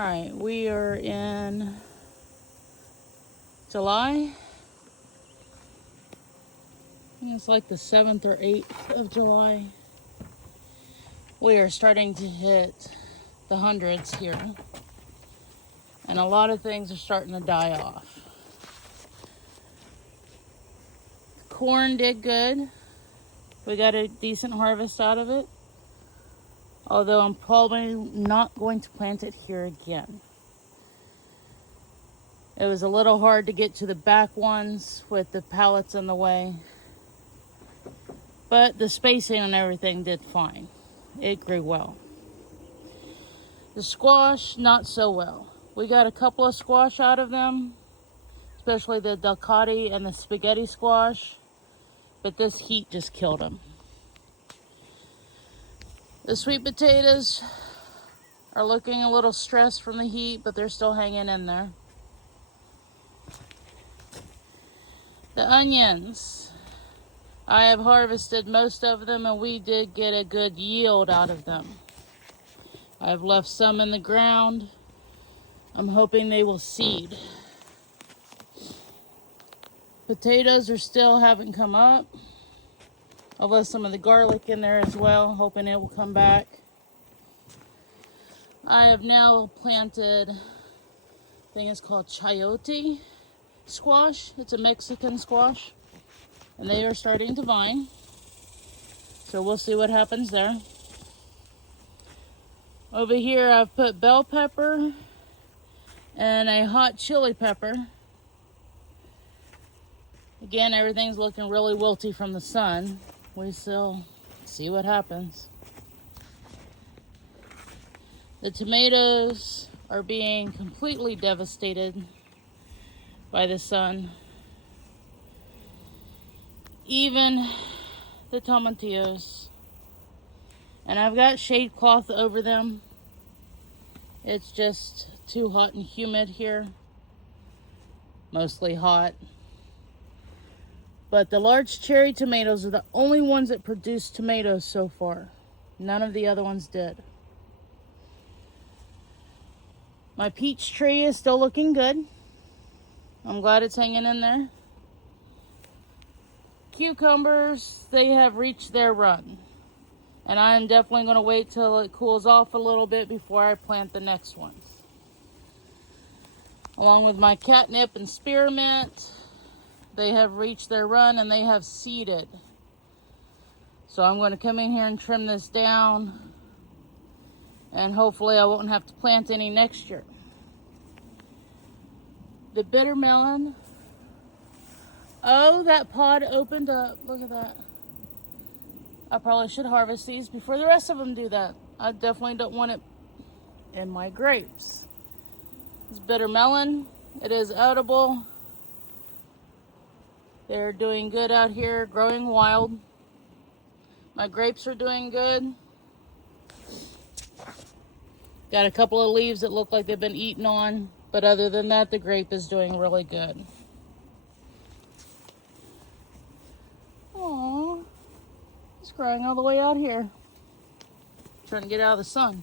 Alright, we are in July. I think it's like the 7th or 8th of July. We are starting to hit the hundreds here. And a lot of things are starting to die off. Corn did good. We got a decent harvest out of it. Although I'm probably not going to plant it here again. It was a little hard to get to the back ones with the pallets in the way. But the spacing and everything did fine. It grew well. The squash, not so well. We got a couple of squash out of them, especially the Ducati and the spaghetti squash. But this heat just killed them. The sweet potatoes are looking a little stressed from the heat, but they're still hanging in there. The onions, I have harvested most of them and we did get a good yield out of them. I've left some in the ground. I'm hoping they will seed. Potatoes are still haven't come up. I'll left some of the garlic in there as well, hoping it will come back. I have now planted, I think it's called chayote squash. It's a Mexican squash. And they are starting to vine. So we'll see what happens there. Over here I've put bell pepper and a hot chili pepper. Again, everything's looking really wilty from the sun. We still see what happens. The tomatoes are being completely devastated by the sun. Even the tomatillos. And I've got shade cloth over them. It's just too hot and humid here. Mostly hot. But the large cherry tomatoes are the only ones that produce tomatoes so far. None of the other ones did. My peach tree is still looking good. I'm glad it's hanging in there. Cucumbers, they have reached their run. And I'm definitely going to wait till it cools off a little bit before I plant the next ones. Along with my catnip and spearmint, they have reached their run and they have seeded. So I'm going to come in here and trim this down. And hopefully I won't have to plant any next year. The bitter melon. Oh, that pod opened up. Look at that. I probably should harvest these before the rest of them do that. I definitely don't want it in my grapes. It's bitter melon. It is edible. They're doing good out here, growing wild. My grapes are doing good. Got a couple of leaves that look like they've been eaten on. But other than that, the grape is doing really good. Aww. It's growing all the way out here. Trying to get out of the sun.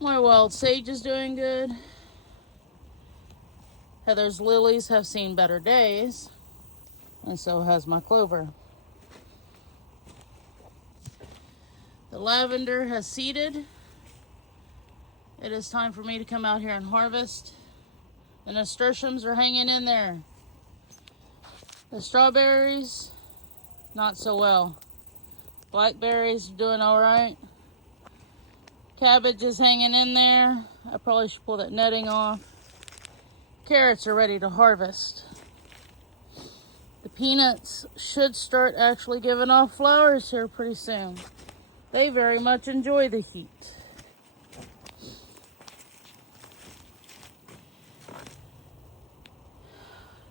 My wild sage is doing good. Heather's lilies have seen better days. And so has my clover. The lavender has seeded. It is time for me to come out here and harvest. The nasturtiums are hanging in there. The strawberries, not so well. Blackberries doing all right. Cabbage is hanging in there. I probably should pull that netting off. Carrots are ready to harvest. The peanuts should start actually giving off flowers here pretty soon. They very much enjoy the heat.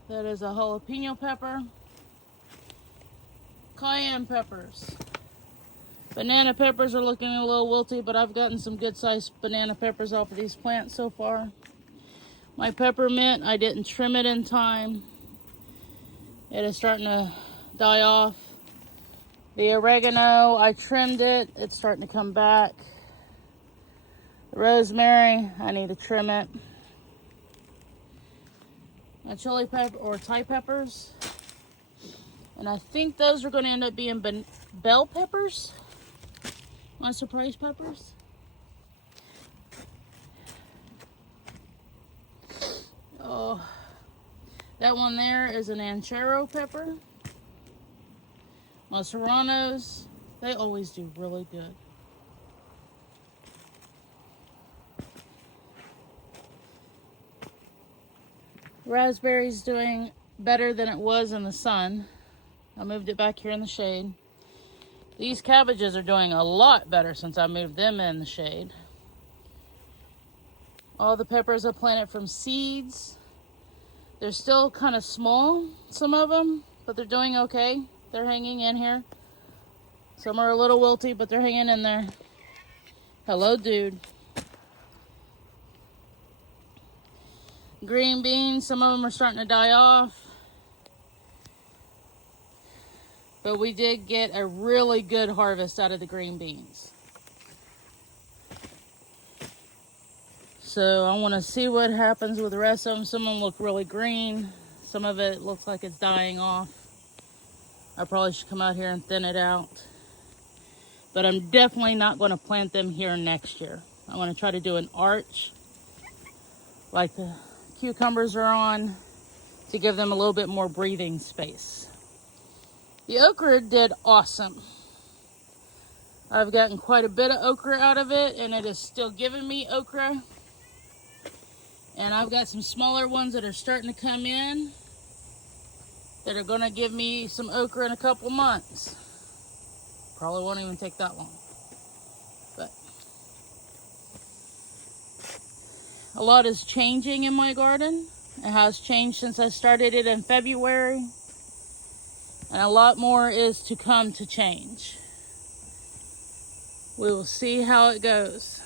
That is a jalapeno pepper. Cayenne peppers. Banana peppers are looking a little wilty, but I've gotten some good sized banana peppers off of these plants so far. My peppermint, I didn't trim it in time. It is starting to die off. The oregano, I trimmed it. It's starting to come back. The rosemary, I need to trim it. My chili pepper or Thai peppers. And I think those are going to end up being bell peppers. My surprise peppers. Oh, that one there is an anchero pepper. My serranos, they always do really good. Raspberry's doing better than it was in the sun. I moved it back here in the shade. These cabbages are doing a lot better since I moved them in the shade. All the peppers I planted from seeds. They're still kind of small, some of them, but they're doing okay. They're hanging in here. Some are a little wilty, but they're hanging in there. Hello, dude. Green beans, some of them are starting to die off. But we did get a really good harvest out of the green beans. So I want to see what happens with the rest of them. Some of them look really green. Some of it looks like it's dying off. I probably should come out here and thin it out. But I'm definitely not going to plant them here next year. I'm going to try to do an arch like the cucumbers are on to give them a little bit more breathing space. The okra did awesome. I've gotten quite a bit of okra out of it, and it is still giving me okra. And I've got some smaller ones that are starting to come in that are going to give me some okra in a couple months. Probably won't even take that long. But a lot is changing in my garden. It has changed since I started it in February. And a lot more is to come to change. We will see how it goes.